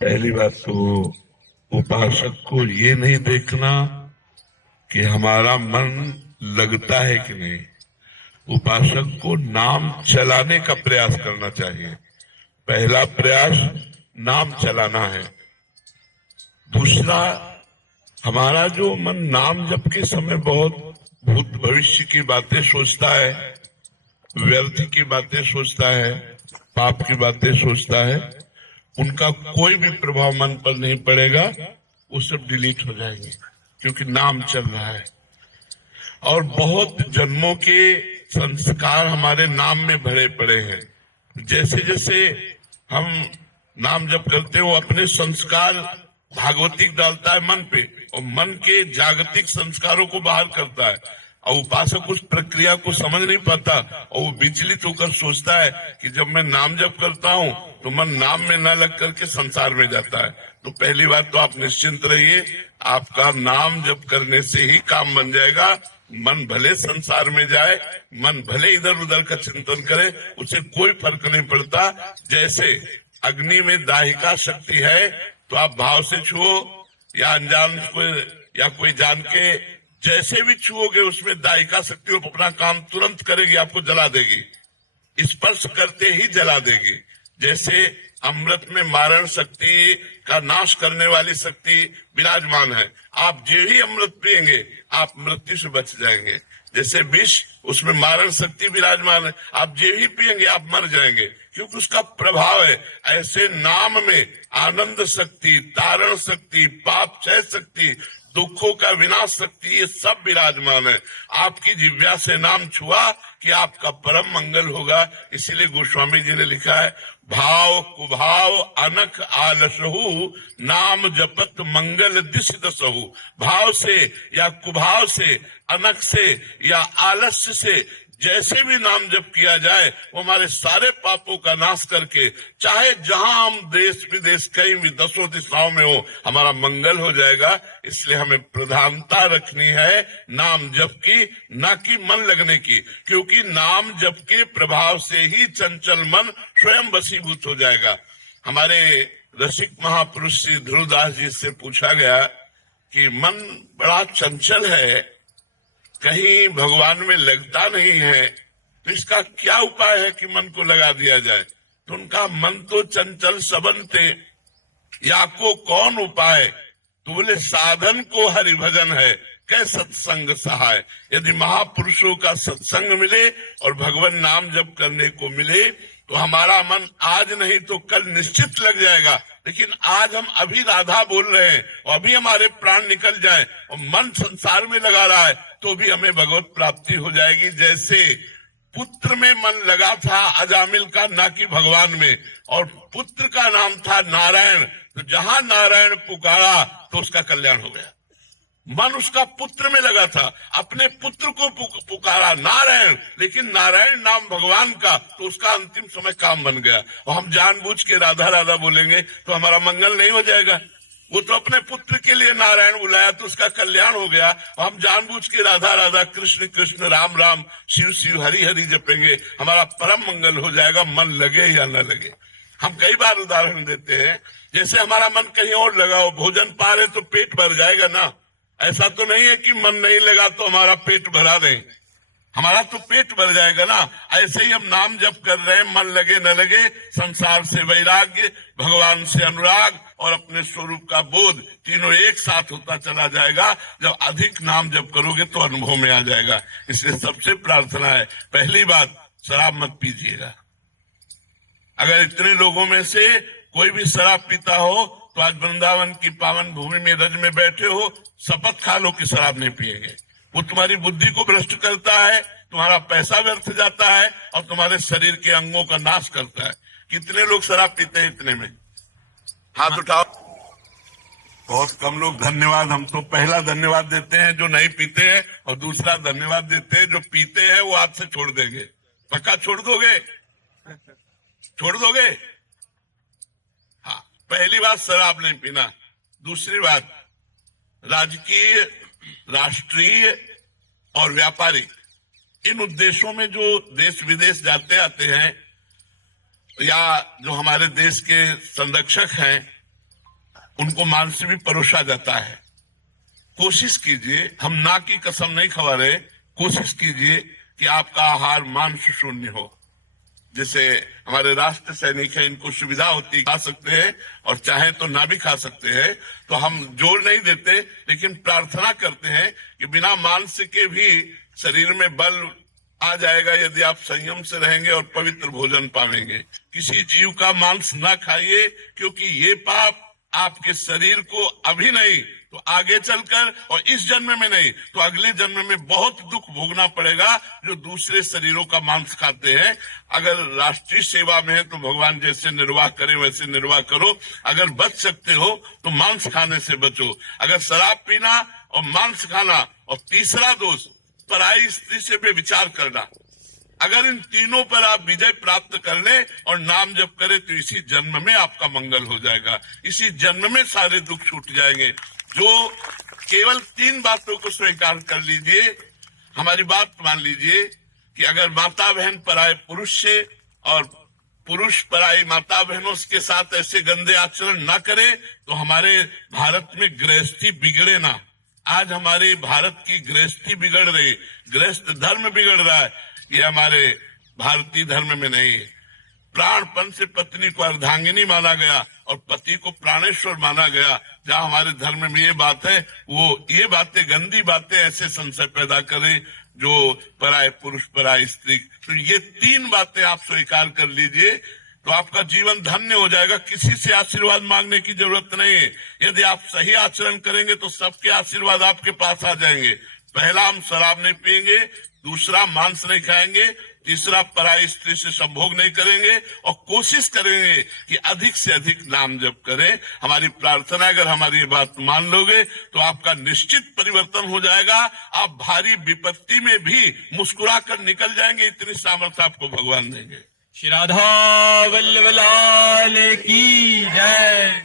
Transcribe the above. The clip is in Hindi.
पहली बात तो उपासक को ये नहीं देखना कि हमारा मन लगता है कि नहीं। उपासक को नाम चलाने का प्रयास करना चाहिए। पहला प्रयास नाम चलाना है। दूसरा, हमारा जो मन नाम जप के समय बहुत भूत भविष्य की बातें सोचता है, व्यर्थ की बातें सोचता है, पाप की बातें सोचता है, उनका कोई भी प्रभाव मन पर नहीं पड़ेगा। वो सब डिलीट हो जाएंगे क्योंकि नाम चल रहा है। और बहुत जन्मों के संस्कार हमारे नाम में भरे पड़े हैं। जैसे जैसे हम नाम जप करते हो, अपने संस्कार भागवतिक डालता है मन पे और मन के जागतिक संस्कारों को बाहर करता है। और उपासक उस प्रक्रिया को समझ नहीं पाता और वो विचलित होकर सोचता है कि जब मैं नाम जप करता हूँ तो मन नाम में न लग करके संसार में जाता है। तो पहली बात तो आप निश्चिंत रहिए, आपका नाम जप करने से ही काम बन जाएगा। मन भले संसार में जाए, मन भले इधर उधर का चिंतन करे, उसे कोई फर्क नहीं पड़ता। जैसे अग्नि में दाहिका शक्ति है तो आप भाव से छुओ या अनजान को या कोई जान के जैसे भी छुओगे, उसमें दाहिका शक्ति अपना काम तुरंत करेगी, आपको जला देगी, स्पर्श करते ही जला देगी। जैसे अमृत में मारण शक्ति का नाश करने वाली शक्ति विराजमान है। आप जो ही अमृत पिएंगे आप मृत्यु से बच जाएंगे। जैसे विष, उसमें मारण शक्ति विराजमान है, आप जो ही पिएंगे आप मर जाएंगे क्योंकि उसका प्रभाव है। ऐसे नाम में आनंद शक्ति, तारण शक्ति, पाप क्षय शक्ति, दुखों का विनाश शक्ति, ये सब विराजमान है। आपकी जिह्वा से नाम छुआ कि आपका परम मंगल होगा। इसीलिए गोस्वामी जी ने लिखा है, भाव कुभाव अनख आलसहु नाम जपत मंगल दिश दसहु। भाव से या कुभाव से, अनख से या आलस्य से जैसे भी नाम जप किया जाए वो हमारे सारे पापों का नाश करके, चाहे जहां हम देश विदेश कहीं भी दसों दिशाओं में हो, हमारा मंगल हो जाएगा। इसलिए हमें प्रधानता रखनी है नाम जप की, ना कि मन लगने की, क्योंकि नाम जप के प्रभाव से ही चंचल मन स्वयं वशीभूत हो जाएगा। हमारे रसिक महापुरुष श्री ध्रुवदास जी से पूछा गया कि मन बड़ा चंचल है, कहीं भगवान में लगता नहीं है, तो इसका क्या उपाय है कि मन को लगा दिया जाए। तो उनका मन तो चंचल सबन थे, या को कौन उपाय। तो बोले साधन को हरि भजन है, कै सत्संग सहाय। यदि महापुरुषों का सत्संग मिले और भगवान नाम जप करने को मिले तो हमारा मन आज नहीं तो कल निश्चित लग जाएगा। लेकिन आज हम अभी राधा बोल रहे हैं और अभी हमारे प्राण निकल जाए और मन संसार में लगा रहा है तो भी हमें भगवत प्राप्ति हो जाएगी। जैसे पुत्र में मन लगा था अजामिल का, ना कि भगवान में, और पुत्र का नाम था नारायण, तो जहां नारायण पुकारा तो उसका कल्याण हो गया। मन उसका पुत्र में लगा था, अपने पुत्र को पुकारा नारायण, लेकिन नारायण नाम भगवान का, तो उसका अंतिम समय काम बन गया। और हम जानबूझ के राधा राधा बोलेंगे तो हमारा मंगल नहीं हो जाएगा। वो तो अपने पुत्र के लिए नारायण बुलाया तो उसका कल्याण हो गया। और हम जानबूझ के राधा राधा, कृष्ण कृष्ण, राम राम, शिव शिव, हरि हरि जपेंगे, हमारा परम मंगल हो जाएगा, मन लगे या न लगे। हम कई बार उदाहरण देते हैं, जैसे हमारा मन कहीं और लगा हो, भोजन पा रहे तो पेट भर जाएगा ना। ऐसा तो नहीं है कि मन नहीं लगा तो हमारा पेट भरा दें, हमारा तो पेट भर जाएगा ना। ऐसे ही हम नाम जप कर रहे हैं, मन लगे न लगे, संसार से वैराग्य, भगवान से अनुराग और अपने स्वरूप का बोध, तीनों एक साथ होता चला जाएगा। जब अधिक नाम जप करोगे तो अनुभव में आ जाएगा। इसलिए सबसे प्रार्थना है, पहली बात शराब मत पीजिएगा। अगर इतने लोगों में से कोई भी शराब पीता हो तो आज वृंदावन की पावन भूमि में रज में बैठे हो, शपथ खा लो कि शराब नहीं पिएंगे। वो तुम्हारी बुद्धि को भ्रष्ट करता है, तुम्हारा पैसा व्यर्थ जाता है और तुम्हारे शरीर के अंगों का नाश करता है। कितने लोग शराब पीते हैं इतने में? हाथ उठाओ। बहुत कम लोग। धन्यवाद। हम तो पहला धन्यवाद देते हैं जो नहीं पीते हैं और दूसरा धन्यवाद देते हैं जो पीते हैं। वो हाथ से छोड़ देंगे। पक्का छोड़ दोगे? छोड़ दोगे? हाँ, पहली बात शराब नहीं पीना। दूसरी बात, राजकीय, राष्ट्रीय और व्यापारिक, इन उद्देश्यों में जो देश विदेश जाते आते हैं या जो हमारे देश के संरक्षक हैं, उनको मांस भी परोसा जाता है। कोशिश कीजिए, हम ना की कसम नहीं खा रहे, कोशिश कीजिए कि आपका आहार मांस शून्य हो। जैसे हमारे राष्ट्र सैनिक हैं, इनको सुविधा होती खा सकते हैं और चाहे तो ना भी खा सकते हैं, तो हम जोर नहीं देते, लेकिन प्रार्थना करते हैं कि बिना मांस के भी शरीर में बल आ जाएगा यदि आप संयम से रहेंगे और पवित्र भोजन पाएंगे। किसी जीव का मांस ना खाइए, क्योंकि ये पाप आपके शरीर को अभी नहीं तो आगे चलकर, और इस जन्म में नहीं तो अगले जन्म में बहुत दुख भोगना पड़ेगा जो दूसरे शरीरों का मांस खाते हैं। अगर राष्ट्रीय सेवा में है तो भगवान जैसे निर्वाह करे वैसे निर्वाह करो। अगर बच सकते हो तो मांस खाने से बचो। अगर शराब पीना और मांस खाना, और तीसरा दोष पराई स्त्री से व्यभिचार करना, अगर इन तीनों पर आप विजय प्राप्त कर ले और नाम जप करें तो इसी जन्म में आपका मंगल हो जाएगा, इसी जन्म में सारे दुख छूट जाएंगे। जो केवल 3 बातों को स्वीकार कर लीजिए, हमारी बात मान लीजिए कि अगर माता बहन पराये पुरुष से और पुरुष पराई माता बहनों के साथ ऐसे गंदे आचरण न करे तो हमारे भारत में गृहस्थी बिगड़े ना। आज हमारे भारत की गृहस्थी बिगड़ रही, गृहस्थ धर्म बिगड़ रहा है, ये हमारे भारतीय धर्म में नहीं है। प्राणपन से पत्नी को अर्धांगिनी माना गया और पति को प्राणेश्वर माना गया। जहाँ हमारे धर्म में ये बात है, वो ये बातें, गंदी बातें ऐसे संशय पैदा करें जो पराय पुरुष पराय स्त्री। तो ये 3 बातें आप स्वीकार कर लीजिए तो आपका जीवन धन्य हो जाएगा। किसी से आशीर्वाद मांगने की जरूरत नहीं है। यदि आप सही आचरण करेंगे तो सबके आशीर्वाद आपके पास आ जाएंगे। पहला, हम शराब नहीं पिएंगे, दूसरा मांस नहीं खाएंगे, तीसरा पराई स्त्री से संभोग नहीं करेंगे, और कोशिश करेंगे कि अधिक से अधिक नाम जप करें। हमारी प्रार्थना, अगर हमारी ये बात मान लोगे तो आपका निश्चित परिवर्तन हो जाएगा। आप भारी विपत्ति में भी मुस्कुरा कर निकल जाएंगे, इतनी सामर्थ्य आपको भगवान देंगे। श्री राधा वल्लभ लाल की जय।